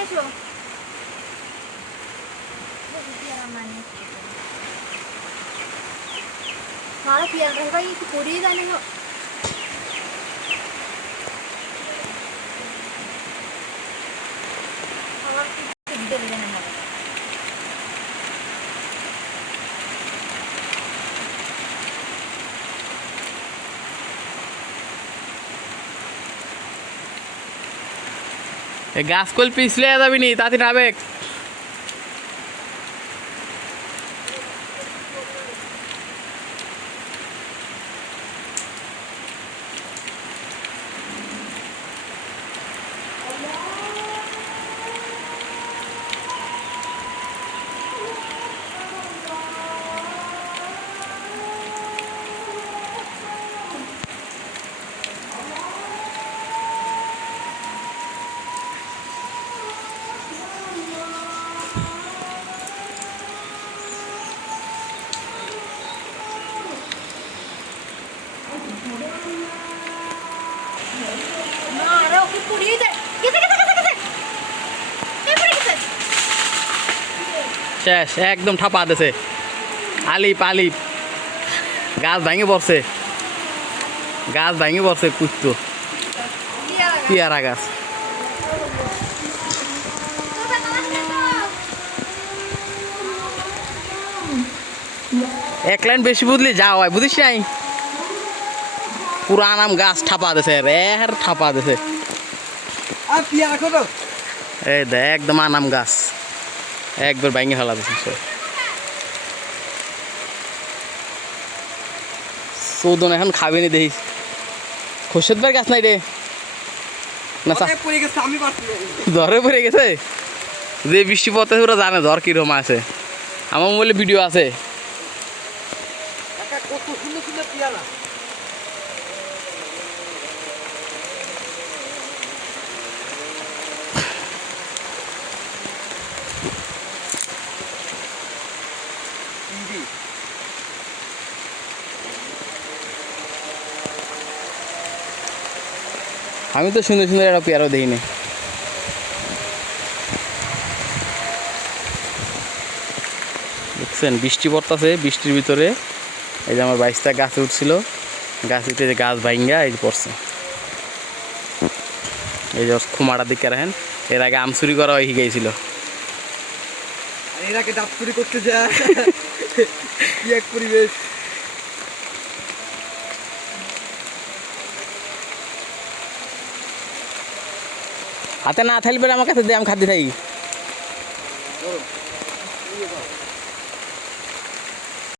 এসো সারা পেয়ারা ভাই একটু পড়িয়ে জানি গাছ কল পিছলে যাবি নি তাতে নাবে শেষ একদম ঠাপা দিছে আলিপ আলিপ গাছ ভাঙে পড়ছে কুত্তো পেয়ারা গাছ এক লাইন বেশি বুঝলি যা হয় বুঝিস নাই পুরা নাম গাছ ঠাপা দিছে এর ঠাপা দিছে এই দে একদম আনাম গাছ একবার ভাঙে ফেলা দিছে চৌদন এখন খাবি নি দেখি খোরশেদ ভাইয়ের গাছ নাই রে না জ্বরে পড়ে গেছে যে বৃষ্টি পড়তে ওরা জানে জ্বর কিরকম আছে আমার মোবাইলে ভিডিও আছে আমি তো সুন্দর সুন্দর একটা পেয়ারও দেখিনি দেখছেন বৃষ্টি পড়তেছে বৃষ্টির ভিতরে এই যে আমার বাইশটা গাছে উঠছিল গাছ উঠে যে গাছ ভাঙ্গা এই পড়ছে এই যে খুমাটার দিকে রাখেন এর আগে আম চুরি করা হয়ে গিয়েছিল এর আগে ডাব চুরি করতে যায় কি এক পরিবেশ হাতে না থাকলে আমার কাছে দিয়ে আমি খাদ্য থাকি